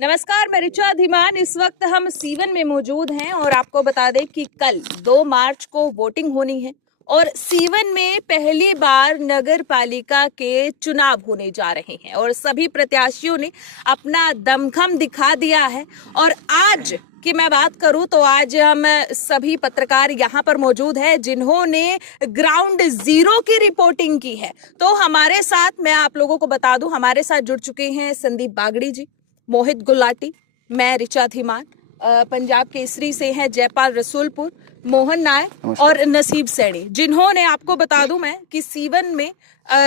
नमस्कार, मैं ऋचा धीमान। इस वक्त हम सीवन में मौजूद हैं और आपको बता दें कि कल 2 मार्च को वोटिंग होनी है और सीवन में पहली बार नगर पालिका के चुनाव होने जा रहे हैं और सभी प्रत्याशियों ने अपना दमखम दिखा दिया है। और आज की मैं बात करूं तो आज हम सभी पत्रकार यहां पर मौजूद हैं जिन्होंने ग्राउंड जीरो की रिपोर्टिंग की है। तो हमारे साथ, मैं आप लोगों को बता दूं, हमारे साथ जुड़ चुके हैं संदीप बागड़ी जी, मोहित गुलाटी, मैं ऋचा धीमान, पंजाब केसरी से हैं जयपाल रसूलपुर, मोहन नायक और नसीब सैनी, जिन्होंने, आपको बता दूं मैं, कि सीवन में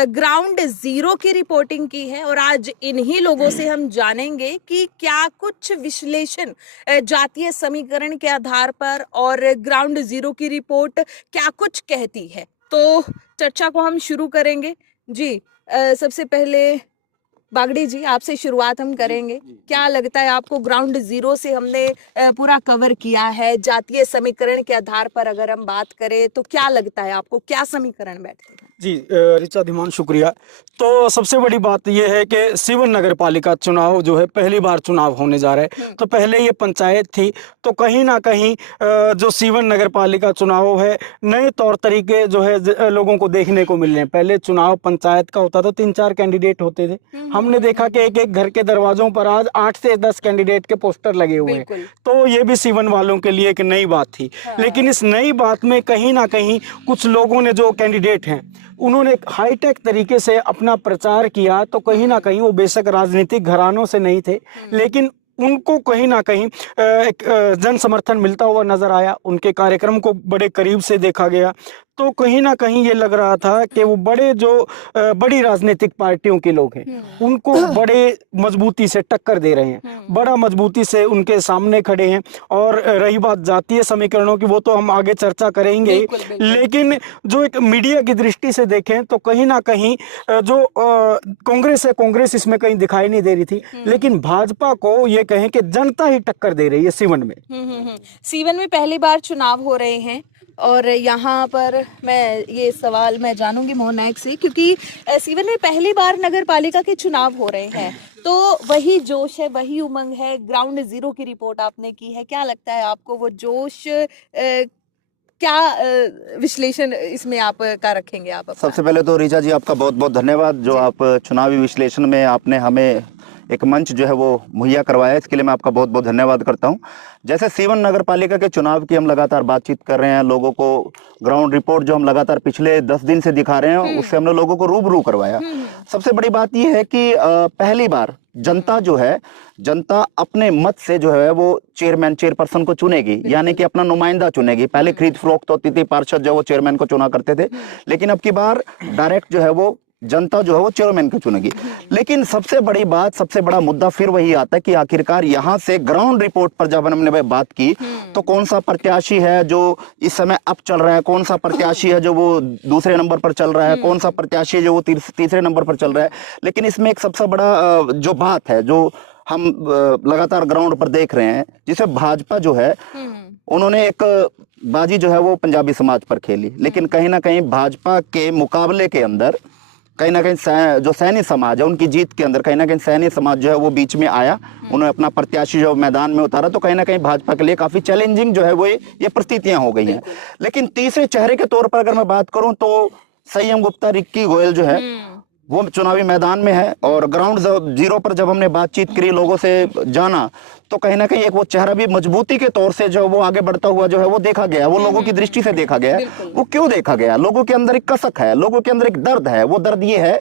ग्राउंड जीरो की रिपोर्टिंग की है। और आज इन्हीं लोगों से हम जानेंगे कि क्या कुछ विश्लेषण जातीय समीकरण के आधार पर और ग्राउंड जीरो की रिपोर्ट क्या कुछ कहती है। तो चर्चा को हम शुरू करेंगे जी। सबसे पहले बागड़ी जी, आपसे शुरुआत हम करेंगे। क्या लगता है आपको, ग्राउंड जीरो से हमने पूरा कवर किया है, जातीय समीकरण के आधार पर अगर हम बात करें तो क्या लगता है आपको, क्या समीकरण बैठते हैं? जी ऋचा धीमान, शुक्रिया। तो सबसे बड़ी बात यह है कि सीवन नगर पालिका चुनाव जो है पहली बार चुनाव होने जा रहा है। तो पहले ये पंचायत थी, तो कहीं ना कहीं जो सीवन नगर पालिका चुनाव है, नए तौर तरीके जो है लोगों को देखने को मिल रहे हैं। पहले चुनाव पंचायत का होता था, 3-4 कैंडिडेट होते थे। हमने देखा कि एक एक घर के दरवाजों पर आज 8 से 10 कैंडिडेट के पोस्टर लगे हुए हैं। तो ये भी सीवन वालों के लिए एक नई बात थी। लेकिन इस नई बात में कहीं ना कहीं कुछ लोगों ने, जो कैंडिडेट हैं, उन्होंने एक हाईटेक तरीके से अपना प्रचार किया। तो कहीं ना कहीं वो बेशक राजनीतिक घरानों से नहीं थे, लेकिन उनको कहीं ना कहीं एक जन समर्थन मिलता हुआ नजर आया। उनके कार्यक्रम को बड़े करीब से देखा गया। तो कहीं ना कहीं ये लग रहा था कि वो बड़ी राजनीतिक पार्टियों के लोग हैं, उनको बड़े मजबूती से टक्कर दे रहे हैं, बड़ा मजबूती से उनके सामने खड़े हैं। और रही बात जातीय समीकरणों की, वो तो हम आगे चर्चा करेंगे। लेकिन जो एक मीडिया की दृष्टि से देखें तो कहीं ना कहीं जो कांग्रेस है, कांग्रेस इसमें कहीं दिखाई नहीं दे रही थी। लेकिन भाजपा को ये कहें कि जनता ही टक्कर दे रही है सीवन में। सीवन में पहली बार चुनाव हो रहे हैं और यहाँ पर ये सवाल मैं जानूंगी मोहन नायक से, क्योंकि सीवन में पहली बार नगर पालिका के चुनाव हो रहे हैं, तो वही जोश है, वही उमंग है। ग्राउंड जीरो की रिपोर्ट आपने की है, क्या लगता है आपको वो जोश, क्या विश्लेषण इसमें आप का रखेंगे आप अपना? सबसे पहले तो ऋचा जी, आपका बहुत बहुत धन्यवाद, जो आप चुनावी विश्लेषण में आपने हमें एक मंच जो है वो मुहैया करवाया। इसके लिए मैं आपका बहुत बहुत धन्यवाद करता हूं। जैसे सीवन नगर पालिका के चुनाव की हम लगातार बातचीत कर रहे हैं, लोगों को ग्राउंड रिपोर्ट जो हम लगातार पिछले 10 दिन से दिखा रहे हैं, उससे हमने लोगों को रूबरू करवाया। सबसे बड़ी बात यह है कि पहली बार जनता जो है, जनता अपने मत से जो है वो चेयरपर्सन को चुनेगी, यानी कि अपना नुमाइंदा चुनेगी। पहले खरीद फरोख्त होती थी, पार्षद जो वो चेयरमैन को चुना करते थे, लेकिन अब की बार डायरेक्ट जो है वो जनता जो है वो चेयरमैन को चुनेगी। लेकिन सबसे बड़ी बात, सबसे बड़ा मुद्दा फिर वही आता है कि आखिरकार यहाँ से ग्राउंड रिपोर्ट पर जब हमने बात की तो कौन सा प्रत्याशी है जो इस समय अप चल रहा है, कौन सा प्रत्याशी है जो वो दूसरे नंबर पर चल रहा है, कौन सा प्रत्याशी है जो वो तीसरे नंबर पर चल रहा है। लेकिन इसमें एक सबसे बड़ा जो बात है, जो हम लगातार ग्राउंड पर देख रहे हैं, जिसे भाजपा जो है, उन्होंने एक बाजी जो है वो पंजाबी समाज पर खेली। लेकिन कहीं ना कहीं भाजपा के मुकाबले के अंदर कहीं ना कहीं जो सैनी समाज है, उनकी जीत के अंदर कहीं ना कहीं सैनी समाज जो है वो बीच में आया। उन्होंने अपना प्रत्याशी जो मैदान में उतारा, तो कहीं ना कहीं भाजपा के लिए काफी चैलेंजिंग जो है वो ये परिस्थितियां हो गई हैं। लेकिन तीसरे चेहरे के तौर पर अगर मैं बात करूं तो संयम गुप्ता, रिक्की गोयल जो है वो चुनावी मैदान में है। और ग्राउंड जीरो पर जब हमने बातचीत करी, लोगों से जाना, तो कहीं ना कहीं एक वो चेहरा भी मजबूती के तौर से जो वो आगे बढ़ता हुआ जो है वो देखा गया, वो लोगों की दृष्टि से देखा गया। वो क्यों देखा गया? लोगों के अंदर एक कसक है, लोगों के अंदर एक दर्द है। वो दर्द ये है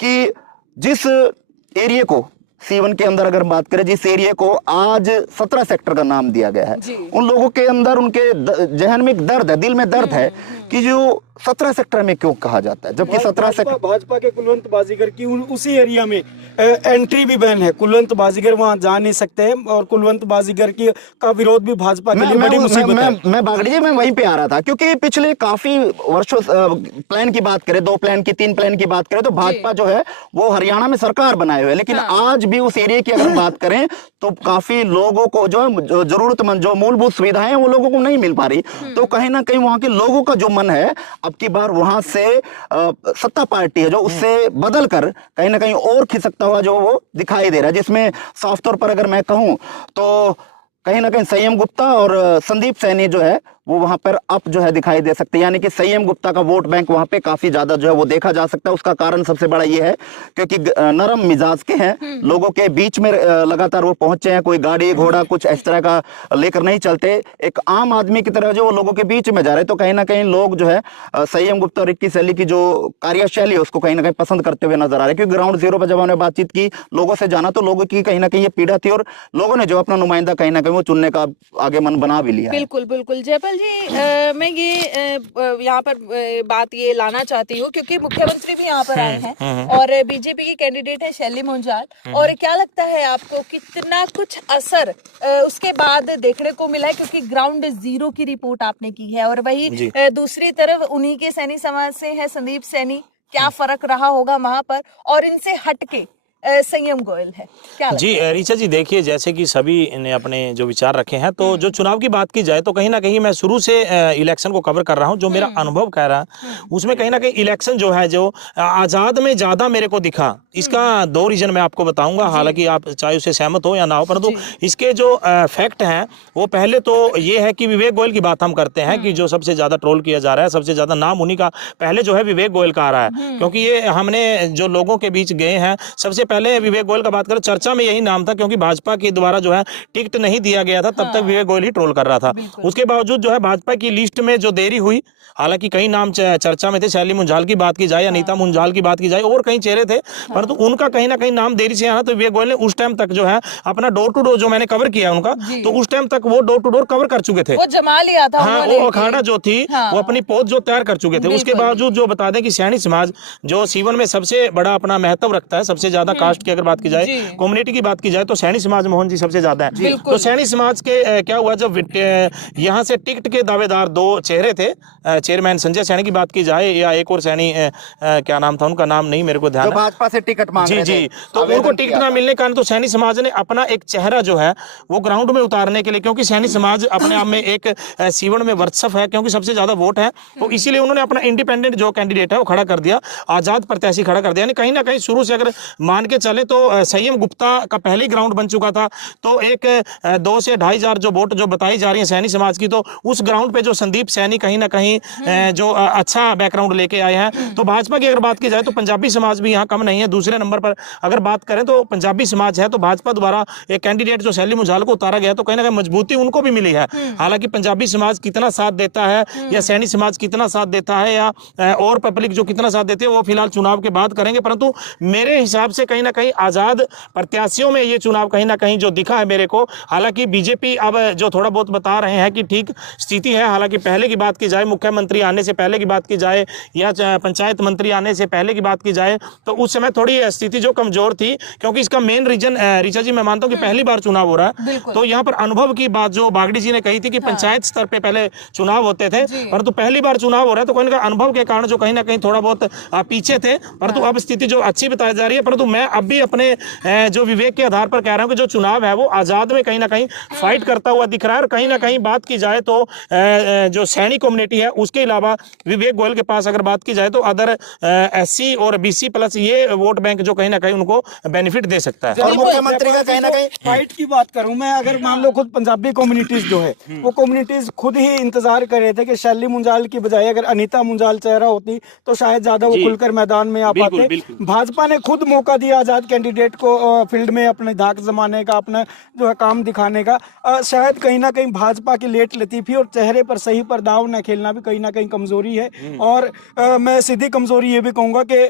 कि जिस एरिया को सीवन के अंदर अगर बात करें, जिस एरिया को आज 17 सेक्टर का नाम दिया गया है, उन लोगों के अंदर, उनके जहन में एक दर्द है, दिल में दर्द है कि जो 17 सेक्टर में क्यों कहा जाता है, जबकि 17 सेक्टर भाजपा के कुलवंत बाजीगर की उसी एरिया में एंट्री भी बैन है। कुलवंत बाजीगर वहां जा नहीं सकते हैं और कुलवंत बाजीगर की का विरोध भी भाजपा के लिए बड़ी मुसीबत है। मैं बागड़ी जी, मैं वहीं पे आ रहा था, क्योंकि पिछले काफी वर्षों प्लान की बात करें, 2 प्लान की, 3 प्लान की बात करें, तो भाजपा जो है वो हरियाणा में सरकार बनाए हुए है। लेकिन आज भी उस एरिया की अगर बात करें तो काफी लोगों को जो है जरूरतमंद जो मूलभूत सुविधाएं हैं वो लोगों को नहीं मिल पा रही। तो कहीं ना कहीं वहां के लोगों का जो मन है अब की बार वहां से सत्ता पार्टी है जो उससे बदल कर कहीं ना कहीं और खिसकता हुआ जो वो दिखाई दे रहा है, जिसमें साफ तौर पर अगर मैं कहूं तो कहीं ना कहीं संयम गुप्ता और संदीप सैनी जो है वो वहां पर अप जो है दिखाई दे सकते हैं, यानी कि संयम गुप्ता का वोट बैंक वहां पे काफी ज्यादा जो है वो देखा जा सकता है। उसका कारण सबसे बड़ा ये है क्योंकि नरम मिजाज के हैं, लोगों के बीच में लगातार वो पहुंचे हैं, कोई गाड़ी घोड़ा कुछ इस तरह का लेकर नहीं चलते, एक आम आदमी की तरह जो वो लोगों के बीच में जा रहे, तो कहीं ना कहीं लोग जो है संयम गुप्ता और रिक्की सैली की जो कार्यशैली है उसको कहीं ना कहीं पसंद करते हुए नजर आ रहे हैं। क्योंकि ग्राउंड जीरो पर जब हमने बातचीत की, लोगों से जाना, तो लोगों की कहीं ना कहीं ये पीड़ा थी और लोगों ने जो अपना नुमाइंदा कहीं ना कहीं वो चुनने का आगे मन बना भी लिया। बिल्कुल बिल्कुल जयपाल जी, मैं ये यहाँ पर बात ये लाना चाहती हूँ क्योंकि मुख्यमंत्री भी यहाँ पर आए हैं और बीजेपी की कैंडिडेट है शैली मुंजाल, और क्या लगता है आपको कितना कुछ असर उसके बाद देखने को मिला है, क्योंकि ग्राउंड जीरो की रिपोर्ट आपने की है और वही दूसरी तरफ उन्हीं के सैनी समाज से है संदीप सैनी, क्या फर्क रहा होगा वहां पर, और इनसे हटके संयम गोयल है, क्या जी ऋचा जी, देखिए जैसे कि सभी ने अपने जो विचार रखे हैं, तो जो चुनाव की बात की जाए तो कहीं ना कहीं मैं शुरू से इलेक्शन को कवर कर रहा हूं, जो मेरा अनुभव कह रहा है उसमें कहीं ना कहीं इलेक्शन जो है जो आज़ाद में ज़्यादा मेरे को दिखा। इसका दो रीजन मैं आपको बताऊंगा, हालांकि आप चाहे उससे सहमत हो या ना हो, परंतु इसके जो फैक्ट हैं वो पहले तो ये है कि विवेक गोयल की बात हम करते हैं कि जो सबसे ज़्यादा ट्रोल किया जा रहा है, सबसे ज़्यादा नाम उन्हीं का पहले जो है विवेक गोयल का आ रहा है, क्योंकि ये हमने जो लोगों के बीच गए हैं, सबसे पहले विवेक गोयल का बात करें, चर्चा में यही नाम था, क्योंकि भाजपा के द्वारा जो है टिकट नहीं दिया गया था, तब तक विवेक गोयल ही ट्रोल कर रहा था। उसके बावजूद जो है भाजपा की लिस्ट में जो देरी हुई, हालांकि कई नाम चर्चा में थे, शैली मुंजाल की बात की जाए, अनीता मुंजाल की बात की जाए, और कई चेहरे थे, परंतु उनका कहीं ना कहीं नाम देरी से आना, तो विवेक गोयल ने उस टाइम तक जो है अपना डोर टू डोर जो मैंने कवर किया उनका, तो उस टाइम तक वो डोर टू डोर कवर कर चुके थे, वो जमा लिया था। हाँ, वो अखाड़ा जो थी वो अपनी पहुंच जो तैयार कर चुके थे। उसके बावजूद जो बता दें कि सैनी समाज जो सीवन में सबसे बड़ा अपना महत्व रखता है, सबसे ज्यादा कास्ट की अगर बात की जाए, कम्युनिटी की बात की जाए, तो सैनी समाज मोहन जी सबसे ज्यादा है। तो सैनी समाज के क्या हुआ, जब यहाँ से टिकट के दावेदार दो चेहरे थे, चेयरमैन संजय सैनी की बात की जाए या एक और सैनी क्या नाम था उनका, नाम नहीं मेरे को ध्यान है, भाजपा से टिकट मांग रहे थे, जी, तो उनको टिकट ना मिलने के कारण तो सैनी समाज ने अपना एक चेहरा जो है वो ग्राउंड में उतारने के लिए, क्योंकि सैनी समाज अपने आप में एक सीवन में वर्चस्व है, क्योंकि सबसे ज्यादा वोट है, तो इसीलिए उन्होंने अपना इंडिपेंडेंट जो कैंडिडेट है वो खड़ा कर दिया, आजाद प्रत्याशी खड़ा कर दिया। यानी कहीं ना कहीं शुरू से अगर मान के चले तो संयम गुप्ता का पहले ग्राउंड बन चुका था, तो एक 2 से 2.5 हजार जो वोट जो बताई जा रही है सैनी समाज की, तो उस ग्राउंड पे जो संदीप सैनी कहीं ना कहीं जो अच्छा बैकग्राउंड लेके आए हैं। तो भाजपा की अगर बात की जाए तो पंजाबी समाज भी यहाँ कम नहीं है। दूसरे नंबर पर अगर बात करें तो पंजाबी समाज है, तो भाजपा द्वारा एक कैंडिडेट जो शैली मुंजाल को उतारा गया, तो कहीं ना कहीं मजबूती उनको भी मिली है। हालांकि पंजाबी समाज कितना साथ देता है या सैनी समाज कितना साथ देता है या और पब्लिक जो कितना साथ देती है, वो फिलहाल चुनाव के बाद करेंगे, परंतु मेरे हिसाब से कहीं ना कहीं आजाद प्रत्याशियों में ये चुनाव कहीं ना कहीं जो दिखा है मेरे को। हालांकि बीजेपी अब जो थोड़ा बहुत बता रहे हैं कि ठीक स्थिति है, हालांकि पहले की बात की जाए, मुख्यमंत्री आने से पहले की बात की जाए या पंचायत मंत्री आने से पहले की बात की जाए, तो उस समय थोड़ी स्थिति जो कमजोर थी, क्योंकि इसका मेन रीजन ऋचा जी मैं मानता हूं कि पहली बार चुनाव हो रहा है, तो यहाँ पर अनुभव की बात जो बागड़ी जी ने कही थी कि पंचायत स्तर पे पहले चुनाव होते थे, परंतु पहली बार चुनाव हो रहा है, तो कहीं अनुभव के कारण जो कहीं ना कहीं थोड़ा बहुत पीछे थे, परंतु अब स्थिति जो अच्छी बताई जा रही है। परंतु मैं अब भी अपने जो विवेक के आधार पर कह रहा हूं कि जो चुनाव है वो आजाद में कहीं ना कहीं फाइट करता हुआ दिख रहा है, और कहीं ना कहीं बात की जाए तो जो सैनी कम्युनिटी है उसके अलावा विवेक गोयल के पास अगर बात की जाए तो अदर SC और BC प्लस ये वोट बैंक जो कहीं ना कहीं उनको बेनिफिट दे सकता है। और मुख्यमंत्री का कहीं ना कहीं फाइट की बात करूं मैं, अगर मान लो खुद पंजाबी कम्युनिटीज जो है वो कम्युनिटीज खुद ही इंतजार कर रहे थे कि शैली मुंजाल की बजाय अगर अनीता मुंजाल चेहरा होती तो शायद ज्यादा वो खुलकर मैदान में आ पाते। भाजपा ने खुद मौका दिया आजाद कैंडिडेट को फील्ड में अपने धाक जमाने का, अपना जो है काम दिखाने का। शायद कहीं ना कहीं भाजपा की लेट लतीफी और चेहरे पर सही पर दाव न खेलना भी कहीं ना कहीं कमजोरी है। और मैं सीधी कमजोरी ये भी कहूंगा कि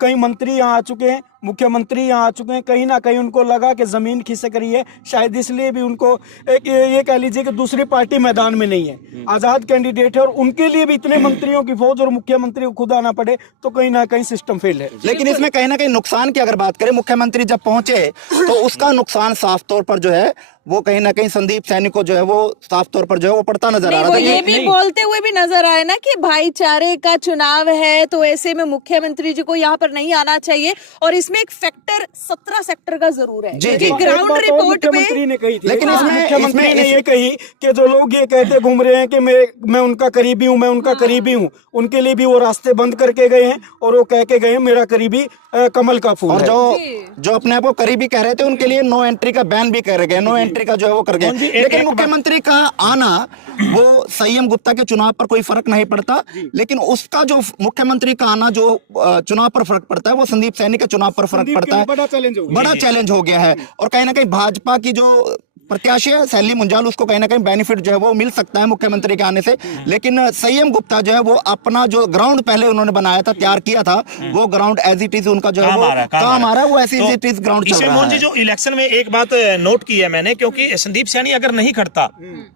कई मंत्री यहाँ आ चुके हैं, मुख्यमंत्री यहाँ आ चुके हैं, कहीं ना कहीं उनको लगा कि जमीन खिसक रही है, शायद इसलिए भी उनको एक ये कह लीजिए कि दूसरी पार्टी मैदान में नहीं है, आजाद कैंडिडेट है, और उनके लिए भी इतने मंत्रियों की फौज और मुख्यमंत्री को खुद आना पड़े, तो कहीं ना कहीं सिस्टम फेल है। लेकिन इसमें कहीं ना कहीं नुकसान की अगर बात करें, मुख्यमंत्री जब पहुंचे तो उसका नुकसान साफ तौर पर जो है वो कहीं ना कहीं संदीप सैनी को जो है वो साफ तौर पर जो है वो पड़ता नजर आ रहा वो था। ये भी बोलते हुए भी नजर आए ना कि भाईचारे का चुनाव है, तो ऐसे में मुख्यमंत्री जी को यहाँ पर नहीं आना चाहिए, और इसमें एक फैक्टर 17 सेक्टर का जरूर है, जी, क्योंकि जी। ग्राउंड रिपोर्ट मुख्यमंत्री पे ने कही थी, लेकिन इसमें- मुख्यमंत्री इसमें- ने ये कही कि जो लोग ये कहते घूम रहे हैं कि मैं उनका करीबी हूँ, मैं उनका करीबी हूँ, उनके लिए भी वो रास्ते बंद करके गए हैं और वो कह के गए हैं मेरा करीबी कमल का फूल और है। जो अपने आप को करीबी कह रहे थे उनके लिए नो एंट्री का बैन भी कर गए, नो एंट्री का जो है वो कर गए। लेकिन मुख्यमंत्री का आना वो संयम गुप्ता के चुनाव पर कोई फर्क नहीं पड़ता, लेकिन उसका जो मुख्यमंत्री का आना जो चुनाव पर फर्क पड़ता है वो संदीप सैनी के चुनाव पर फर्क पड़ता है। बड़ा चैलेंज हो गया। बड़ा चैलेंज हो गया है, और कहीं ना कहीं भाजपा की जो प्रत्याशी है शैली मुंजाल, उसको कहीं ना कहीं बेनिफिट जो है वो मिल सकता है मुख्यमंत्री के आने से। लेकिन संयम गुप्ता जो है वो अपना जो ग्राउंड पहले उन्होंने बनाया था, तैयार किया था, वो ग्राउंड एज इट इज उनका जो है वो काम आ रहा है, वो एज इट इज ग्राउंड चल रहा है। जो इलेक्शन में एक बात नोट की है मैंने, क्योंकि संदीप सैनी अगर नहीं खड़ता,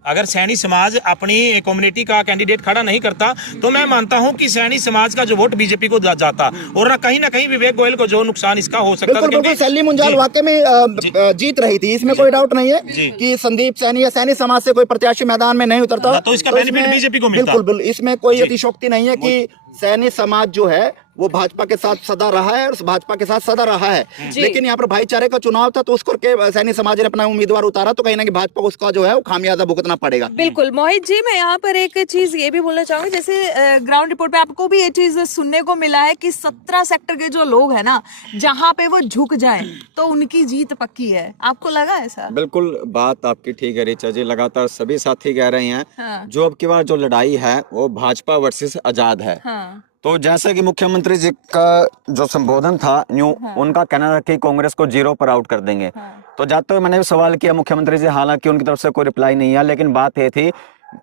अगर सैनी समाज अपनी कम्युनिटी का कैंडिडेट खड़ा नहीं करता, तो मैं मानता हूं कि सैनी समाज का जो वोट बीजेपी को जाता, और ना कहीं विवेक गोयल को जो नुकसान इसका हो सकता बिल्कुल बिल्कुल, शैली मुंजाल वाकई में जीत रही थी, इसमें कोई डाउट नहीं है कि संदीप सैनी या सैनी समाज से कोई प्रत्याशी मैदान में नहीं उतरता तो इसका बेनिफिट बीजेपी को मिलता। बिल्कुल, इसमें कोई अतिशोक्ति नहीं है कि सैनी समाज जो है वो भाजपा के साथ सदा रहा है और भाजपा के साथ सदा रहा है। लेकिन यहाँ पर भाईचारे का चुनाव था, तो उसको के सैनी समाज ने अपना उम्मीदवार उतारा, तो कहीं ना कहीं भाजपा को उसका जो है वो खामियाजा भुगतना पड़ेगा। बिल्कुल मोहित जी, मैं यहाँ पर एक चीज ये भी बोलना चाहूंगी, जैसे ग्राउंड रिपोर्ट पे आपको भी ये चीज सुनने को मिला है कि 17 सेक्टर के जो लोग हैं ना, जहाँ पे वो झुक जाए तो उनकी जीत पक्की है। आपको लगा ऐसा? बिल्कुल, बात आपकी ठीक है ऋचा जी, लगातार सभी साथी कह रहे हैं। हाँ। जो अब की बार जो लड़ाई है वो भाजपा वर्सेस आजाद है। हाँ। तो जैसे कि मुख्यमंत्री जी का जो संबोधन था, न्यू उनका कहना था कि कांग्रेस को 0 पर आउट कर देंगे। तो जाते हुए मैंने भी सवाल किया मुख्यमंत्री जी, हालांकि उनकी तरफ से कोई रिप्लाई नहीं आया, लेकिन बात ये थी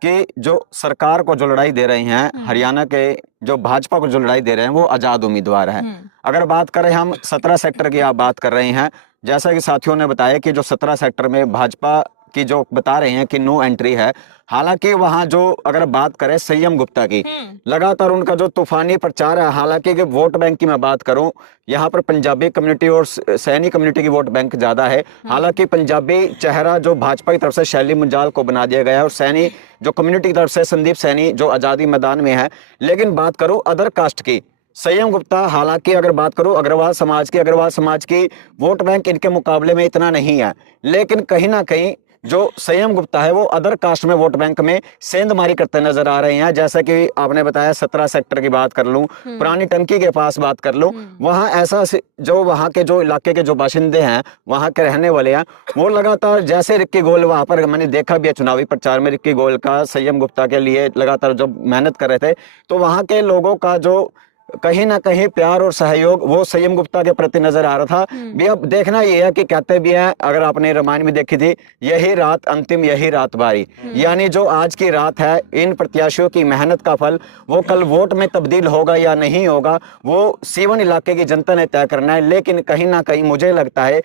कि जो सरकार को जो लड़ाई दे रहे हैं, हरियाणा के जो भाजपा को जो लड़ाई दे रहे हैं वो आजाद उम्मीदवार है। अगर बात करें हम 17 सेक्टर की, आप बात कर रहे हैं, जैसा कि साथियों ने बताया कि जो 17 सेक्टर में भाजपा की जो बता रहे हैं कि नो एंट्री है, हालांकि वहां जो अगर बात करें संयम गुप्ता की, लगातार उनका जो तूफानी प्रचार है, हालांकि वोट बैंक की मैं बात करूं, यहाँ पर पंजाबी कम्युनिटी और सैनी कम्युनिटी की वोट बैंक ज्यादा है। हालांकि पंजाबी चेहरा जो भाजपा की तरफ से शैली मुंजाल को बना दिया गया है, और सैनी जो कम्युनिटी की तरफ से संदीप सैनी जो आजादी मैदान में है। लेकिन बात करूं अदर कास्ट की, संयम गुप्ता, हालांकि अगर बात करूं अग्रवाल समाज की वोट बैंक इनके मुकाबले में इतना नहीं है, लेकिन कहीं ना कहीं जो संयम गुप्ता है वो अदर कास्ट में वोट बैंक में सेंधमारी करते नजर आ रहे हैं। जैसा कि आपने बताया 17 सेक्टर की बात कर लूं, पुरानी टंकी के पास बात कर लूं, वहां ऐसा जो वहां के जो इलाके के जो बाशिंदे हैं, वहां के रहने वाले हैं, वो लगातार जैसे रिक्की गोयल वहां पर मैंने देखा भी है चुनावी प्रचार में, रिक्की गोयल का संयम गुप्ता के लिए लगातार जो मेहनत कर रहे थे, तो वहां के लोगों का जो कहीं ना कहीं प्यार और सहयोग वो संयम गुप्ता के प्रति नजर आ रहा था भी। अब देखना ये है कि कहते भी हैं, अगर आपने रामायण में देखी थी, यही रात अंतिम यही रात बारी, यानी जो आज की रात है, इन प्रत्याशियों की मेहनत का फल वो कल वोट में तब्दील होगा या नहीं होगा, वो सीवन इलाके की जनता ने तय करना है। लेकिन कहीं ना कहीं मुझे लगता है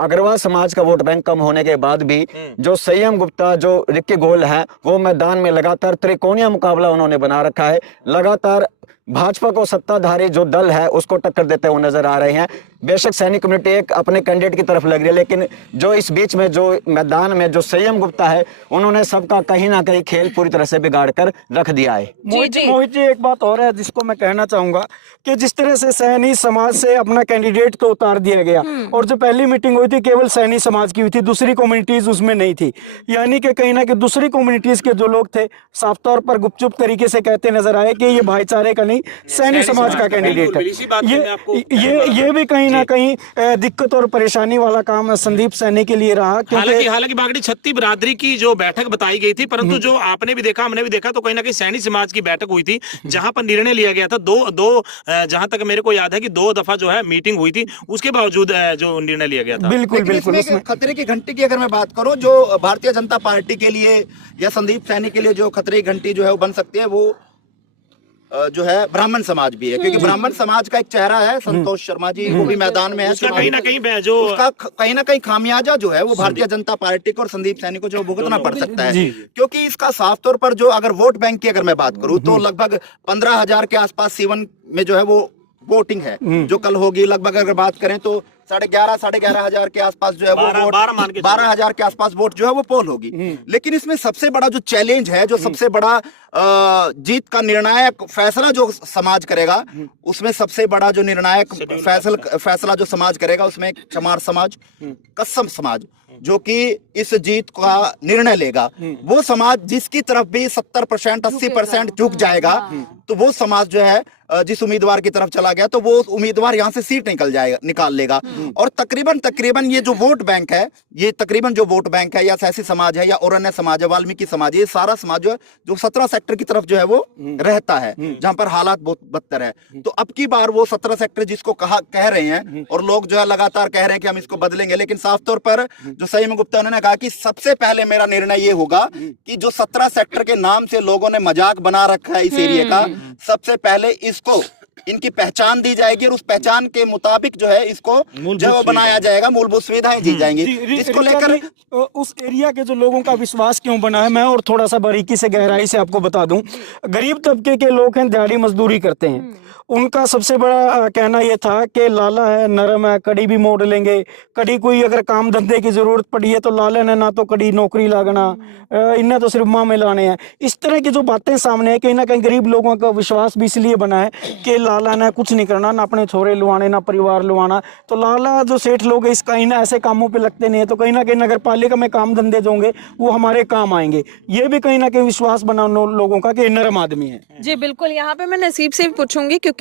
अग्रवाल समाज का वोट बैंक कम होने के बाद भी जो संयम गुप्ता, जो रिक्की गोयल है, वो मैदान में लगातार त्रिकोणीय मुकाबला उन्होंने बना रखा है। लगातार भाजपा को सत्ताधारी जो दल है उसको टक्कर देते हुए नजर आ रहे हैं। बेशक सैनी कम्युनिटी एक अपने कैंडिडेट की तरफ लग रही है, लेकिन जो इस बीच में जो मैदान में जो संयम गुप्ता है, उन्होंने सबका कहीं ना कहीं खेल पूरी तरह से बिगाड़ कर रख दिया है। मोहित जी एक बात और है जिसको मैं कहना चाहूंगा कि जिस तरह से सैनी समाज से अपना कैंडिडेट तो उतार दिया गया, और जो पहली मीटिंग हुई थी केवल सैनी समाज की हुई थी, दूसरी कम्युनिटीज उसमें नहीं थी, यानी कि कहीं ना कहीं दूसरी कम्युनिटीज के जो लोग थे साफ तौर पर गुपचुप तरीके से कहते नजर आए कि ये भाईचारे का नहीं, सैनी समाज का कैंडिडेट है। ये भी कहीं ना कहीं दिक्कत और परेशानी वाला काम संदीप सैनी के लिए रहा। हालांकि बागड़ी छत्ती बरादरी की जो बैठक बताई गई थी, परंतु जो आपने भी देखा हमने भी देखा, तो कहीं ना कहीं सैनी समाज की बैठक हुई थी, जहां पर निर्णय लिया गया था दो जहां तक मेरे को याद है कि 2 दफा जो है मीटिंग हुई थी, उसके बावजूद जो निर्णय लिया गया था। बिल्कुल इसमें खतरे की घंटी की अगर मैं बात करूं, जो भारतीय जनता पार्टी के लिए या संदीप सैनी के लिए जो खतरे की घंटी जो है वो बन सकती है, वो जो है ब्राह्मण समाज भी है, क्योंकि ब्राह्मण समाज का एक चेहरा है संतोष शर्मा जी, वो भी मैदान में है। कहीं ना कहीं जो उसका कहीं ना कहीं खामियाजा जो है वो भारतीय जनता पार्टी को और संदीप सैनी को जो भुगतना पड़ सकता है, क्योंकि इसका साफ तौर पर जो अगर वोट बैंक की अगर मैं बात करूं तो लगभग 15,000 के आसपास सीवन में जो है वो वोटिंग है जो कल होगी। लगभग अगर बात करें तो 11,500 हजार के आसपास जो है वो वोट, 12,000 के आसपास वोट जो है वो पोल होगी। लेकिन इसमें सबसे बड़ा जो चैलेंज है, जो सबसे बड़ा जीत का निर्णायक फैसला जो समाज करेगा, उसमें सबसे बड़ा जो निर्णायक फैसला जो समाज करेगा, उसमें एक चमार समाज, कस्सम समाज, जो कि इस जीत का निर्णय लेगा। वो समाज जिसकी तरफ भी 70% 80% झुक जाएगा, तो वो समाज जो है जिस उम्मीदवार की तरफ चला गया, तो वो उम्मीदवार यहाँ से सीट निकाल लेगा। और तकरीबन ये जो वोट बैंक है, ये तकरीबन जो वोट बैंक है, या सैसी समाज है, या औरन्य समाज है, वाल्मीकि समाज है, ये सारा समाज जो है, जो 17 सेक्टर की तरफ जो है वो रहता है, जहां पर हालात बहुत बदतर है। तो अब की बार वो 17 सेक्टर जिसको कह रहे हैं, और लोग जो है लगातार कह रहे हैं कि हम इसको बदलेंगे, लेकिन साफ तौर पर जो संयम गुप्ता उन्होंने कहा कि सबसे पहले मेरा निर्णय ये होगा कि जो 17 सेक्टर के नाम से लोगों ने मजाक बना रखा है इस एरिया का, सबसे पहले इसको इनकी पहचान दी जाएगी, और उस पहचान के मुताबिक जो है इसको जो है बनाया जाएगा, मूलभूत सुविधाएं दी जाएंगी। इसको लेकर उस एरिया के जो लोगों का विश्वास क्यों बना है, मैं और थोड़ा सा बारीकी से गहराई से आपको बता दूं। गरीब तबके के लोग हैं, दिहाड़ी मजदूरी करते हैं, उनका सबसे बड़ा कहना यह था कि लाला है, नरम है, कड़ी भी मोड़ लेंगे, कड़ी कोई अगर काम धंधे की जरूरत पड़ी है तो लाला ने ना तो कड़ी नौकरी लागना, इन्हें तो सिर्फ माँ में लाने हैं। इस तरह की जो बातें सामने है, कहीं ना कहीं गरीब लोगों का विश्वास भी इसलिए बना है कि लाला ने कुछ नहीं करना, ना अपने छोरे लुआने, ना परिवार लुआना, तो लाला जो सेठ लोग हैं, इसका इन ऐसे कामों पे लगते नहीं है, तो कहीं ना कहीं नगर पालिका में काम धंधे जो होंगे वो हमारे काम आएंगे। ये भी कहीं ना कहीं विश्वास बना लोगों का कि नरम आदमी है। जी बिल्कुल। यहाँ पे मैं नसीब से भी पूछूंगी, क्योंकि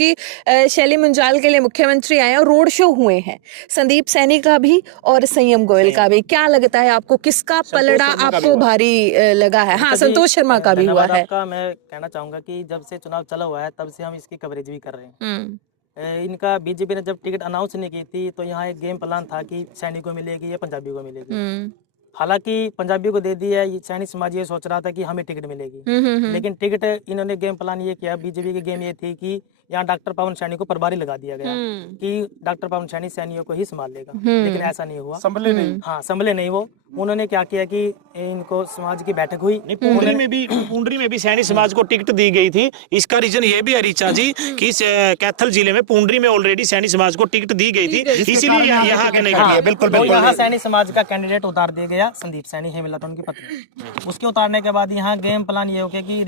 शैली मुंजाल के लिए मुख्यमंत्री आए और रोड शो हुए हैं, संदीप सैनी का भी और संयम गोयल का भी। क्या लगता है आपको, किसका पलड़ा आपको भारी लगा है? हाँ, संतोष शर्मा का भी हुआ है। आपका मैं कहना चाहूंगा कि जब से चुनाव चला हुआ है तब से हम इसकी कवरेज भी कर रहे हैं। इनका बीजेपी ने जब टिकट अनाउंस नहीं की थी, तो यहाँ एक गेम प्लान था कि सैनी को मिलेगी या पंजाबी को मिलेगी। हालांकि पंजाबी को दे दी है, सैनी समाज ये सोच रहा था कि हमें टिकट मिलेगी, लेकिन टिकट इन्होंने गेम प्लान ये किया, बीजेपी की गेम ये थी कि यहाँ डॉक्टर पवन सैनी को प्रभारी लगा दिया गया कि डॉक्टर पवन सैनी सैनियों को ही संभाल लेगा, लेकिन ऐसा नहीं हुआ। संभले नहीं। हाँ, संभले नहीं वो। उन्होंने क्या किया कि इनको समाज की बैठक हुई, पुंडरी में भी सैनी समाज को टिकट दी गई थी। इसका रीजन ये भी है ऋचा जी कि कैथल जिले में पुंडरी में ऑलरेडी सैनी समाज को टिकट दी गई थी, इसीलिए यहाँ के नहीं हाँ, बिल्कुल बिल्कुल। यहाँ सैनी समाज का कैंडिडेट उतार दिया गया, संदीप सैनी, हेमलता उनकी पत्नी। उसके उतारने के बाद यहाँ गेम प्लान ये हो गया कि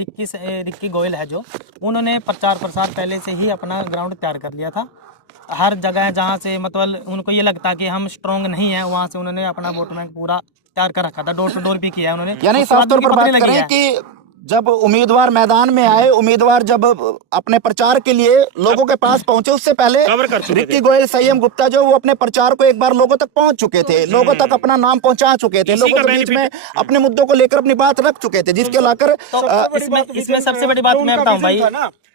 रिक्की गोयल है जो, उन्होंने प्रचार प्रसार पहले से ही अपना ग्राउंड तैयार कर लिया था। हर जगह जहाँ से मतलब उनको ये लगता कि हम स्ट्रॉन्ग नहीं है, वहाँ से उन्होंने अपना वोट बैंक पूरा तैयार कर रखा था, डोर टू डोर भी किया उन्होंने। यानी साफ तौर पर बात करें कि जब उम्मीदवार मैदान में आए, उम्मीदवार जब अपने प्रचार के लिए लोगों के पास पहुंचे, उससे पहले रिक्की गोयल, संयम गुप्ता जो वो अपने प्रचार को एक बार लोगों तक पहुंच चुके थे, लोगों तक अपना नाम पहुंचा चुके थे, लोगों के बीच में अपने मुद्दों को लेकर अपनी बात रख चुके थे, जिसके लाकर इसमें सबसे बड़ी बात मैं बताऊं भाई,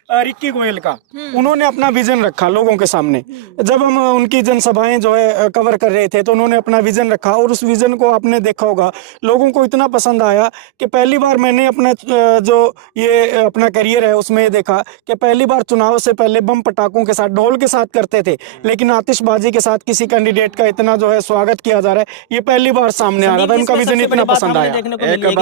रिक्की गोयल का उन्होंने अपना विजन रखा लोगों के सामने। जब हम उनकी जनसभाएं जो है कवर कर रहे थे, तो उन्होंने अपना विजन रखा, और उस विजन को आपने देखा होगा लोगों को इतना पसंद आया कि पहली बार मैंने अपना जो ये अपना करियर है उसमें ये देखा कि पहली बार चुनाव से पहले बम पटाखों के साथ, ढोल के साथ करते थे, लेकिन आतिशबाजी के साथ किसी कैंडिडेट का इतना जो है स्वागत किया जा रहा है, ये पहली बार सामने आ रहा था। उनका विजन इतना पसंद आया।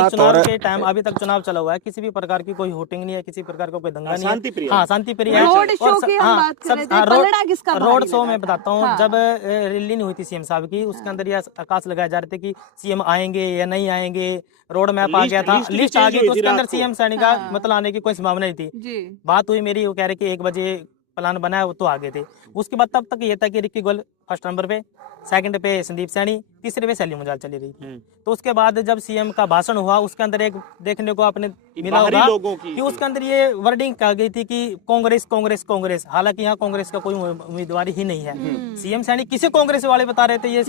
चुनाव के टाइम अभी तक चुनाव चला हुआ है, किसी भी प्रकार की कोई होटिंग नहीं है, किसी प्रकार का कोई दंगा नहीं है। हाँ, शांति प्रिय है। रोड शो की हम बात कर रहे थे, पलड़ा किसका भारी रोड शो लगा? में बताता हूँ, जब रैली नहीं हुई थी सीएम साहब की, उसके अंदर ये आकाश लगाए जा रहे थे कि सीएम आएंगे या नहीं आएंगे, रोड मैप आ गया था, लिस्ट आ गई, तो उसके अंदर सीएम सैनी का मतलब आने की कोई संभावना नहीं थी। बात हुई मेरी, वो कह रहे कि 1 बजे प्लान बनाया, वो तो आ गए थे। उसके बाद तब तक ये था कि रिक्की गोयल फर्स्ट नंबर पे, सेकंड पे संदीप सैनी, तीसरे पे शैली मुंजाल चली रही थी। तो उसके बाद जब सीएम का भाषण हुआ, उसके अंदर एक देखने को आपने मिला होगा कि उसके अंदर ये वर्डिंग कहा गई थी कि कांग्रेस कांग्रेस कांग्रेस। हालांकि यहाँ कांग्रेस का कोई उम्मीदवार ही नहीं है। सीएम सैनी किसी कांग्रेस वाले बता रहे थे, ये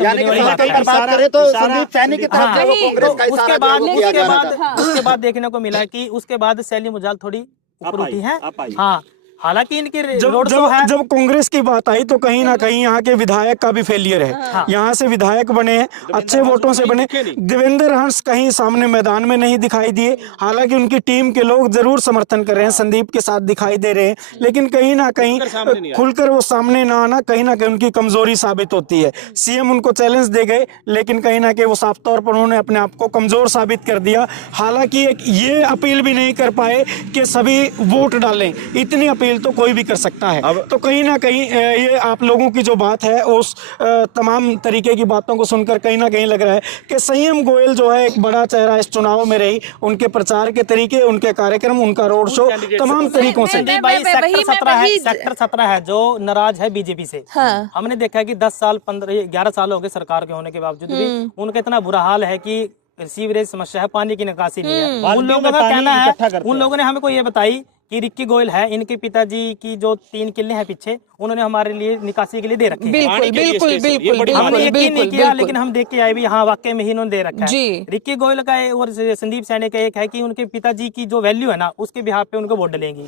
उसके बाद देखने को मिला कि उसके बाद शैली मुंजाल थोड़ी ऊपर उठी है। हाँ, हालांकि इनकी जब कांग्रेस की बात आई तो कहीं ना कहीं यहाँ के विधायक का भी फेलियर है। हाँ। यहाँ से विधायक बने हैं, अच्छे वोटों से बने। देवेंद्र हंस कहीं सामने मैदान में नहीं दिखाई दिए, हालांकि उनकी टीम के लोग जरूर समर्थन कर रहे हैं, संदीप के साथ दिखाई दे रहे हैं, लेकिन कहीं ना कहीं खुलकर वो सामने ना आना कहीं ना कहीं उनकी कमजोरी साबित होती है। सीएम उनको चैलेंज दे गए, लेकिन कहीं ना कहीं वो साफ तौर पर उन्होंने अपने आप को कमजोर साबित कर दिया। हालांकि ये अपील भी नहीं कर पाए कि सभी वोट डालें, इतनी अपील गोयल तो कोई भी कर सकता है। तो कहीं ना कहीं ये आप लोगों की जो बात है उस तमाम तरीके की बातों को सुनकर कहीं ना कहीं लग रहा है कि संयम गोयल जो है एक बड़ा चेहरा इस चुनाव में रही। उनके प्रचार के तरीके, उनके कार्यक्रम, उनका रोड शो, तमाम तरीकों से। भाई सेक्टर 17 है जो नाराज है बीजेपी से। हाँ। हमने देखा है कि 10 साल 11 साल हो गए सरकार के होने के बावजूद भी उनका इतना बुरा हाल है कि सीवरेज समस्या है, पानी की निकासी नहीं है। उन लोगों का कहना है, उन लोगों ने हमें को ये बताई कि रिक्की गोयल है, इनके पिताजी की जो 3 किले हैं पीछे, उन्होंने हमारे लिए निकासी के लिए दे रखे हैं। बिल्कुल बिल्कुल बिल्कुल हमने यकीन नहीं बिल्कुल किया, लेकिन हम देख के आए भी हाँ वाकई में ही इन्होंने दे रखा है। जी। रिक्की गोयल का और संदीप सैनी का एक है कि उनके पिताजी की जो वैल्यू है ना उसके बिहाफ पे उनको वोट डलेंगी।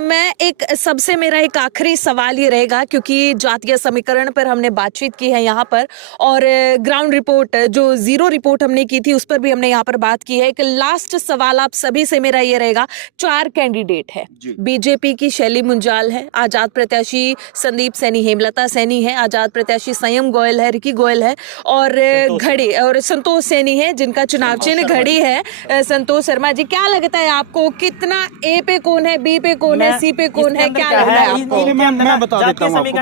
मैं एक सबसे मेरा एक आखिरी सवाल ये रहेगा, क्योंकि जातीय समीकरण पर हमने बातचीत की है यहाँ पर, और ग्राउंड रिपोर्ट जो 0 रिपोर्ट हमने की थी उस पर भी हमने यहाँ पर बात की है। एक लास्ट सवाल आप सभी से मेरा ये रहेगा, 4 कैंडिडेट है। बीजेपी की शैली मुंजाल है, आजाद प्रत्याशी संदीप सैनी, हेमलता सैनी है, आजाद प्रत्याशी संयम गोयल है, रिकी गोयल है, और घड़ी और संतोष सैनी है जिनका चुनाव चिन्ह घड़ी है। संतोष शर्मा जी, क्या लगता है आपको, कितना ए पे कौन है, बी पे कौन है, सी पे कौन है, क्या लगता है आपको? मैं बता देता हूँ आपको।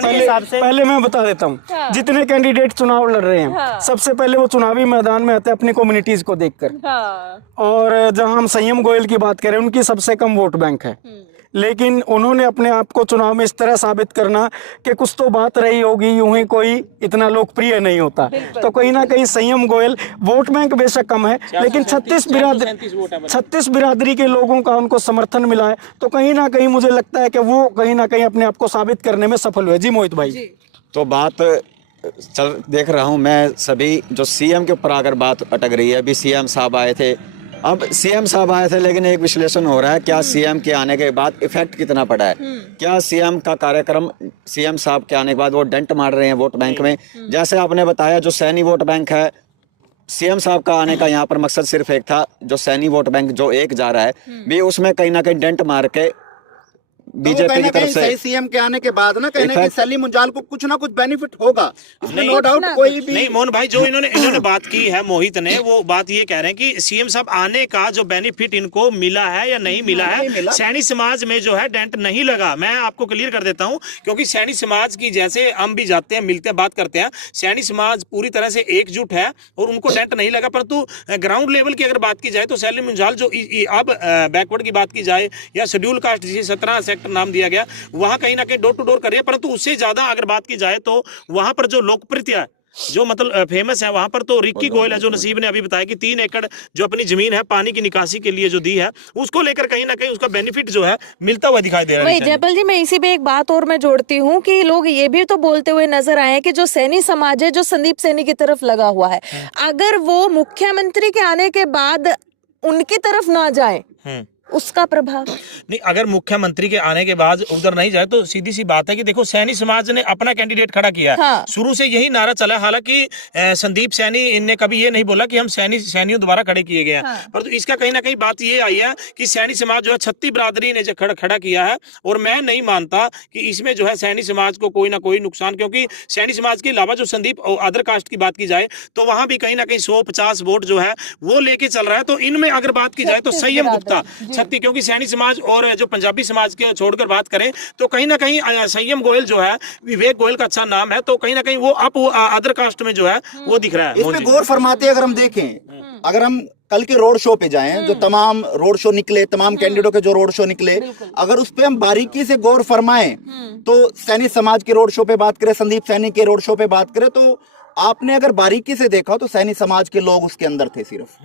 पहले मैं बता देता हूँ जितने कैंडिडेट चुनाव लड़ रहे हैं, सबसे पहले वो चुनावी मैदान में आते हैं अपनी कम्युनिटीज को देखकर। और जहां हम संयम गोयल की बात करें, उनकी सबसे कम वोट बैंक है, लेकिन उन्होंने अपने आप को चुनाव में इस तरह साबित करना कि कुछ तो बात रही होगी, यूं ही कोई इतना लोकप्रिय नहीं होता। तो कहीं ना कहीं संयम गोयल वोट बैंक बेशक कम है, लेकिन 36 बिरादरी के लोगों का उनको समर्थन मिला है। तो कहीं ना कहीं मुझे लगता है कि वो कहीं ना कहीं अपने आप को साबित करने में सफल हुए। जी मोहित भाई। तो बात देख रहा हूँ मैं, सभी जो सीएम के ऊपर अगर बात अटक रही है, अभी सीएम साहब आए थे, अब सीएम साहब आए थे, लेकिन एक विश्लेषण हो रहा है क्या सीएम के आने के बाद इफेक्ट कितना पड़ा है, क्या सीएम का कार्यक्रम सीएम साहब के आने के बाद वो डेंट मार रहे हैं वोट बैंक में। जैसे आपने बताया जो सैनी वोट बैंक है, सीएम साहब का आने का यहाँ पर मकसद सिर्फ एक था, जो सैनी वोट बैंक जो एक जा रहा है भी उसमें कहीं ना कहीं डेंट मार के बीजेपी की तरफ से सीएम के आने के बाद ना कहीं ना कहीं सैली मुंजाल को कुछ ना कुछ बेनिफिट होगा, इसमें नो डाउट कोई भी नहीं। मोहन भाई, जो इन्होंने बात की है मोहित ने, वो बात ये कह रहे हैं कि सीएम साहब आने का जो बेनिफिट इनको मिला है या नहीं मिला है, सैनी समाज में जो है डेंट नहीं लगा। मैं आपको क्लियर कर देता हूं, क्योंकि सैनी समाज की जैसे हम भी जाते हैं, मिलते हैं, बात करते हैं, सैनी समाज पूरी तरह से एकजुट है और उनको डेंट नहीं लगा। परंतु ग्राउंड लेवल की अगर बात की जाए तो सैली मुंजाल जो अब बैकवर्ड की बात की जाए या शेड्यूल कास्ट जिसे 17 सेक्टर नाम दिया गया, वहां कहीं ना कहीं डोर टू डोर कर रही है। परंतु उससे ज्यादा अगर बात की जाए तो वहां पर जो लोकप्रियता है, जो मतलब फेमस है, वहां पर तो रिक्की गोयल है, जो नसीब ने अभी बताया कि 3 एकड़ जो अपनी जमीन है पानी की निकासी के लिए जो दी है, उसको लेकर कहीं ना कहीं उसका बेनिफिट जो है मिलता हुआ दिखाई दे रहा है। वही जयपाल जी, मैं इसी पे एक बात और मैं जोड़ती हूँ कि लोग ये भी तो बोलते हुए नजर आए कि जो सैनी समाज है, जो संदीप सैनी की तरफ लगा हुआ है, अगर वो मुख्यमंत्री के आने के बाद उनकी तरफ ना जाए, उसका प्रभाव नहीं, अगर मुख्यमंत्री के आने के बाद उधर नहीं जाए तो सीधी सी बात है कि देखो सैनी समाज ने अपना कैंडिडेट खड़ा किया। हाँ। शुरू से यही नारा चला, हालांकि संदीप सैनी इनने कभी ये नहीं बोला कि हम सैनियों द्वारा खड़े किए गए हैं। हाँ। पर तो इसका कहीं ना कहीं बात ये आई है कि सैनी समाज जो है 36 बिरादरी ने जो खड़ा किया है, और मैं नहीं मानता कि इसमें जो है सैनी समाज को कोई ना कोई नुकसान, क्योंकि सैनी समाज के अलावा जो संदीप अदर कास्ट की बात की जाए तो वहां भी कहीं ना कहीं 150 वोट जो है वो लेके चल रहा है। तो इनमें अगर बात की जाए तो संयम गुप्ता, क्योंकि सैनी समाज और जो पंजाबी समाज के छोड़कर बात करें तो कहीं ना कहीं संयम गोयल जो है, विवेक गोयल का अच्छा नाम है, तो कहीं ना कहीं वो अप अदर कास्ट में जो है वो दिख रहा है। इसमें गौर फरमाते अगर हम देखें, अगर हम कल के रोड शो पे जाएं, जो तमाम रोड शो निकले, तमाम कैंडिडेटों के जो रोड शो निकले, अगर उस पे हम बारीकी से गौर फरमाएं तो सैनी समाज के रोड शो पे बात करें, संदीप सैनी के रोड शो पे बात करें, तो आपने अगर बारीकी से देखा तो सैनी समाज के लोग उसके अंदर थे सिर्फ।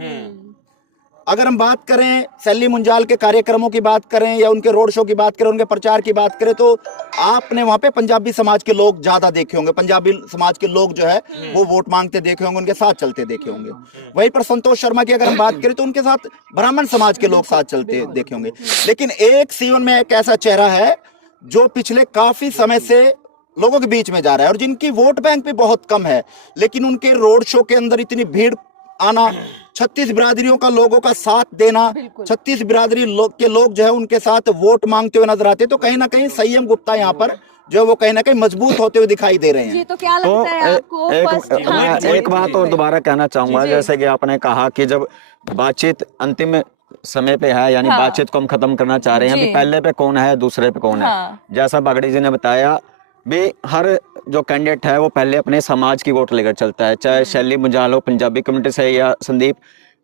अगर हम बात करें सैली मुंजाल के कार्यक्रमों की बात करें या उनके रोड शो की बात करें, उनके प्रचार की बात करें, तो आपने वहां पे पंजाबी समाज के लोग ज्यादा देखे होंगे। पंजाबी समाज के लोग जो है वो वोट मांगते देखे होंगे, उनके साथ चलते देखे होंगे। वहीं पर संतोष शर्मा की अगर हम बात करें तो उनके साथ ब्राह्मण समाज के लोग साथ चलते देखे होंगे। लेकिन एक सीवन में एक ऐसा चेहरा है जो पिछले काफी समय से लोगों के बीच में जा रहा है और जिनकी वोट बैंक भी बहुत कम है, लेकिन उनके रोड शो के अंदर इतनी भीड़ आना, 36 बिरादरियों का लोगों का साथ देना, 36 बिरादरी के लोग जो है उनके साथ वोट मांगते हुए नजर आते, तो कहीं ना कहीं संयम गुप्ता यहाँ पर जो वो कहीं ना कहीं मजबूत होते हुए दिखाई दे रहे हैं। तो क्या लगता है आपको? मैं एक बात और दोबारा कहना चाहूंगा, जैसे कि आपने कहा कि जब बातचीत अंतिम समय पे है, यानी हाँ। बातचीत को हम खत्म करना चाह रहे हैं। जी। अभी पहले पे कौन है, दूसरे पे कौन है। हाँ। जैसा बागड़ी जी ने बताया भी, हर जो कैंडिडेट है वो पहले अपने समाज की वोट लेकर चलता है, चाहे शैली मुंजाल हो पंजाबी कम्युनिटी से या संदीप।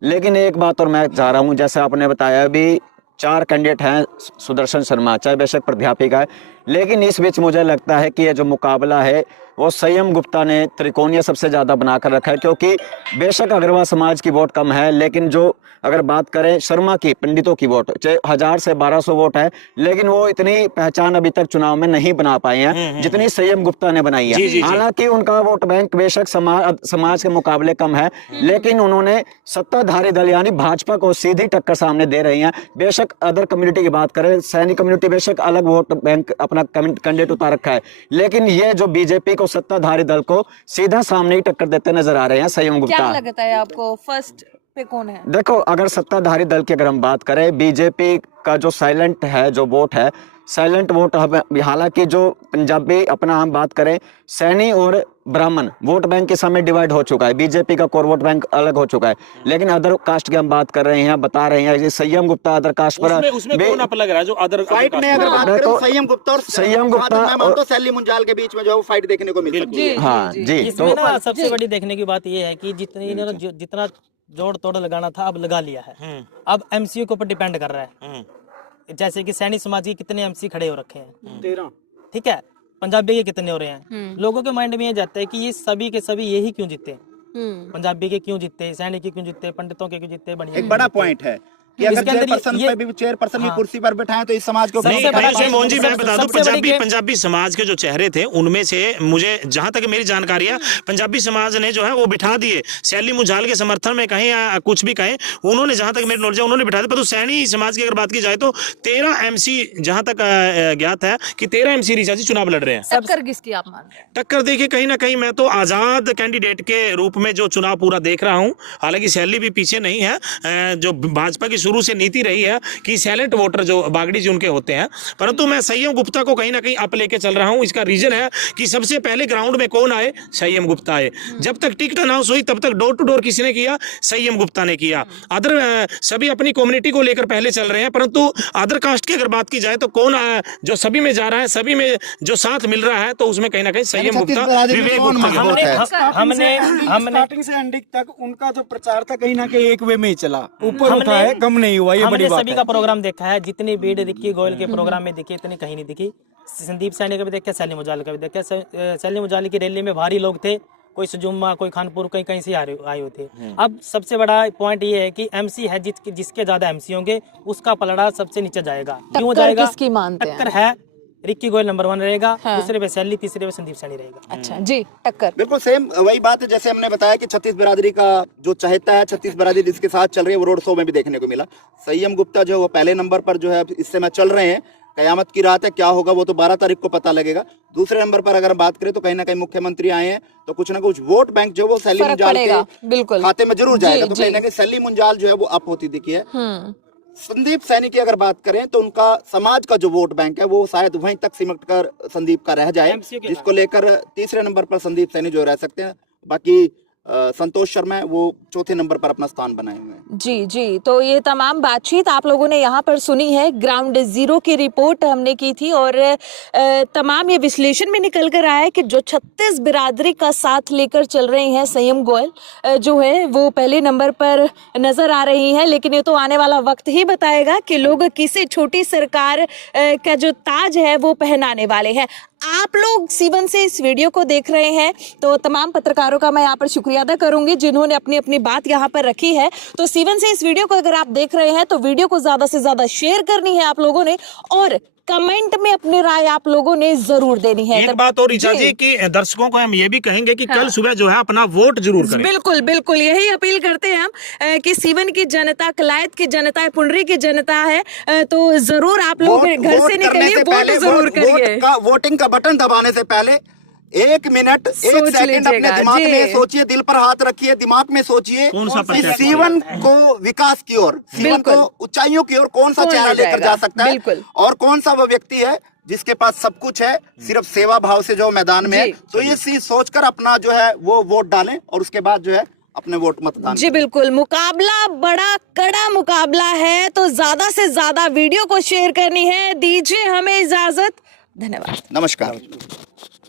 लेकिन एक बात और मैं चाह रहा हूँ, जैसे आपने बताया भी 4 कैंडिडेट हैं, सुदर्शन शर्मा चाहे बेशक प्राध्यापिका है, लेकिन इस बीच मुझे लगता है कि ये जो मुकाबला है वो संयम गुप्ता ने त्रिकोणीय सबसे ज़्यादा बनाकर रखा है। क्योंकि बेशक अग्रवाल समाज की वोट कम है, लेकिन जो अगर बात करें शर्मा की, पंडितों की वोट चाहे 1000 से 1200 वोट है, लेकिन वो इतनी पहचान अभी तक चुनाव में नहीं बना पाए हैं जितनी संयम गुप्ता ने बनाई है। हालांकि उनका वोट बैंक बेशक समाज के मुकाबले कम है, लेकिन उन्होंने सत्ताधारी दल यानी भाजपा को सीधी टक्कर सामने दे रही हैं। बेशक अदर कम्युनिटी की बात करें, सैनी कम्युनिटी बेशक अलग वोट बैंक अपना कैंडिडेट उतार रखा है, लेकिन ये जो बीजेपी को सत्ताधारी दल को सीधा सामने ही टक्कर देते नजर आ रहे हैं संयम क्या गुप्ता। लगता है आपको फर्स्ट पे कौन है? देखो, अगर सत्ताधारी दल की अगर हम बात करें, बीजेपी का जो साइलेंट है, जो वोट है, साइलेंट वोट, हालांकि जो पंजाबी अपना हम बात करें, सैनी और ब्राह्मण वोट बैंक के समय डिवाइड हो चुका है, बीजेपी का कोर वोट बैंक अलग हो चुका है। लेकिन अदर कास्ट की हम बात कर रहे हैं, बता रहे हैं, संयम गुप्ता अदर कास्ट पर उसमें कौन अप लग रहा है जो अदर फाइट में अगर बात करें तो संयम गुप्ता और मैं मानता हूं शैली मुंजाल के बीच में जो है वो फाइट देखने को मिल सकती है। हाँ जी, इसमें ना सबसे बड़ी देखने की बात ये है कि जितना जोड़ तोड़ लगाना था अब लगा लिया है। अब एमसीयू के ऊपर डिपेंड कर रहा है। जैसे कि सैनी समाज के कितने एमसी खड़े हो रखे हैं, 13, ठीक है, पंजाबी के कितने हो रहे हैं। लोगों के माइंड में ये जाता है कि ये सभी के सभी यही क्यों जीते, पंजाबी के क्यों जीते, सैनी के क्यों जीते, पंडितों के क्यों जीते, बढ़िया एक बड़ा पॉइंट है कि अगर चेयरपर्सन की कुर्सी पर बैठाएं तो इस समाज को नहीं, नहीं, मोहन जी मैं बता दूं, सबसे बड़ी पंजाबी समाज के जो चेहरे थे उनमें से मुझे जहां तक मेरी जानकारी है, पंजाबी समाज ने जो है वो बिठा दिए। सैली मुंजाल के समर्थन में कहें या कुछ भी कहें, उन्होंने जहां तक मेरी नॉलेज है उन्होंने बिठा दिया। पर तो सैनी समाज की अगर बात की जाए तो 13 एमसी जहां तक ज्ञात है कि 13 एमसी ऋचा जी चुनाव लड़ रहे हैं। टक्कर किसकी आप मानते हैं? टक्कर देखिए, कहीं ना कहीं मैं तो आजाद कैंडिडेट के रूप में जो चुनाव पूरा देख रहा हूं। हालांकि सैली भी पीछे नहीं है, जो भाजपा की शुरू से नीति रही है कि साइलेंट वोटर जो बागड़ी जी उनके होते हैं, परंतु मैं संयम गुप्ता को कहीं ना कहीं अप लेके चल रहा हूं। इसका रीजन है कि सबसे पहले ग्राउंड में कौन आए, संयम गुप्ता आए। जब तक टिकट अनाउंस हुई तब तक डोर टू डोर किसने किया, संयम गुप्ता ने किया। अदर सभी अपनी कम्युनिटी को लेकर पहले चल रहे हैं, परंतु अदर कास्ट की अगर बात की जाए तो कौन जो सभी में जा रहा है, सभी में जो साथ मिल रहा है, तो उसमें कहीं ना कहीं संयम गुप्ता, विवेक गुप्ता। हमने स्टार्टिंग से एंडिंग तक उनका जो प्रचार था कहीं ना कहीं एक वे में ही चला, ऊपर उठा है, कम नहीं हुआ, ये बड़ी हमने बात सभी है। का प्रोग्राम देखा है, जितनी भीड़ दिखी गोयल के प्रोग्राम में दिखी इतनी कहीं नहीं दिखी। संदीप सैनी का भी देखा, सैली मुंजाल का भी देखा। सैली मुंजाल की रैली में भारी लोग थे, कोई सुजुम्मा, कोई खानपुर, कहीं कहीं से आए हुए थे। अब सबसे बड़ा पॉइंट ये है कि एमसी है, जिसके ज्यादा एमसी होंगे उसका पलड़ा सबसे नीचे जाएगा। क्यों जाएगा? किसकी मानते हैं? टक्कर है, रिक्की गोयल नंबर 1 रहेगा, दूसरे पे सैली, तीसरे पे संदीप सैनी रहेगा। अच्छा जी, टक्कर बिल्कुल सेम वही बात है जैसे हमने बताया कि 36 बिरादरी का जो चाहता है, 36 बिरादरी जिसके साथ चल रही है, वो रोड शो में भी देखने को मिला। संयम गुप्ता जो वो पहले नंबर पर जो है इस समय चल रहे हैं। कयामत की रात है, क्या होगा वो तो 12 तारीख को पता लगेगा। दूसरे नंबर पर अगर बात करें तो कहीं ना कहीं मुख्यमंत्री आए हैं, तो कुछ ना कुछ वोट बैंक जो वो सैली मुंजाल के खाते में जरूर जाएगा। तो कहीं ना कहीं सैली मुंजाल जो है वो अप होती दिखी है। संदीप सैनी की अगर बात करें तो उनका समाज का जो वोट बैंक है वो शायद वहीं तक सिमट कर संदीप का रह जाए, जिसको लेकर तीसरे नंबर पर संदीप सैनी जो रह सकते हैं। बाकी संतोष शर्मा वो चौथे नंबर पर अपना स्थान बनाए हुए हैं। जी जी, तो ये तमाम बातचीत आप लोगों ने यहाँ पर सुनी है। ग्राउंड जीरो की रिपोर्ट हमने की थी और तमाम ये विश्लेषण में निकल कर आया है कि जो 36 बिरादरी का साथ लेकर चल रहे हैं, संयम गोयल जो है वो पहले नंबर पर नजर आ रही हैं। लेकिन ये तो आने वाला वक्त ही बताएगा कि लोग किसी छोटी सरकार का जो ताज है वो पहनाने वाले हैं। आप लोग C1 से इस वीडियो को देख रहे हैं, तो तमाम पत्रकारों का मैं यहाँ पर शुक्रिया अदा करूंगी जिन्होंने अपनी अपनी बात यहाँ पर रखी है। तो C1 से इस वीडियो को अगर आप देख रहे हैं तो वीडियो को ज्यादा से ज्यादा शेयर करनी है आप लोगों ने, और कमेंट में अपनी राय आप लोगों ने जरूर देनी है। एक बात और ऋचा जी कि दर्शकों को हम ये भी कहेंगे कि कल सुबह जो है अपना वोट जरूर करें। बिल्कुल बिल्कुल, यही अपील करते हैं हम कि C1 की जनता, कलायत की जनता है, पुंडरी की जनता है, तो जरूर आप लोग घर से निकलिए, वोट जरूर करिए। वोटिंग का बटन दबाने से पहले 1 मिनट 1 सेकंड अपने दिमाग में सोचिए, दिल पर हाथ रखिए, दिमाग में सोचिए कि C1 को विकास की ओर, C1 को ऊंचाइयों की ओर कौन सा चेहरा लेकर जा सकता है, और कौन सा वो व्यक्ति है जिसके पास सब कुछ है, सिर्फ सेवा भाव से जो मैदान में है। तो ये चीज सोचकर अपना जो है वो वोट डालें और उसके बाद जो है अपने वोट मतदान जी बिल्कुल, मुकाबला बड़ा कड़ा मुकाबला है, तो ज्यादा से ज्यादा वीडियो को शेयर करनी है। दीजिए हमें इजाजत, धन्यवाद। नमस्कार।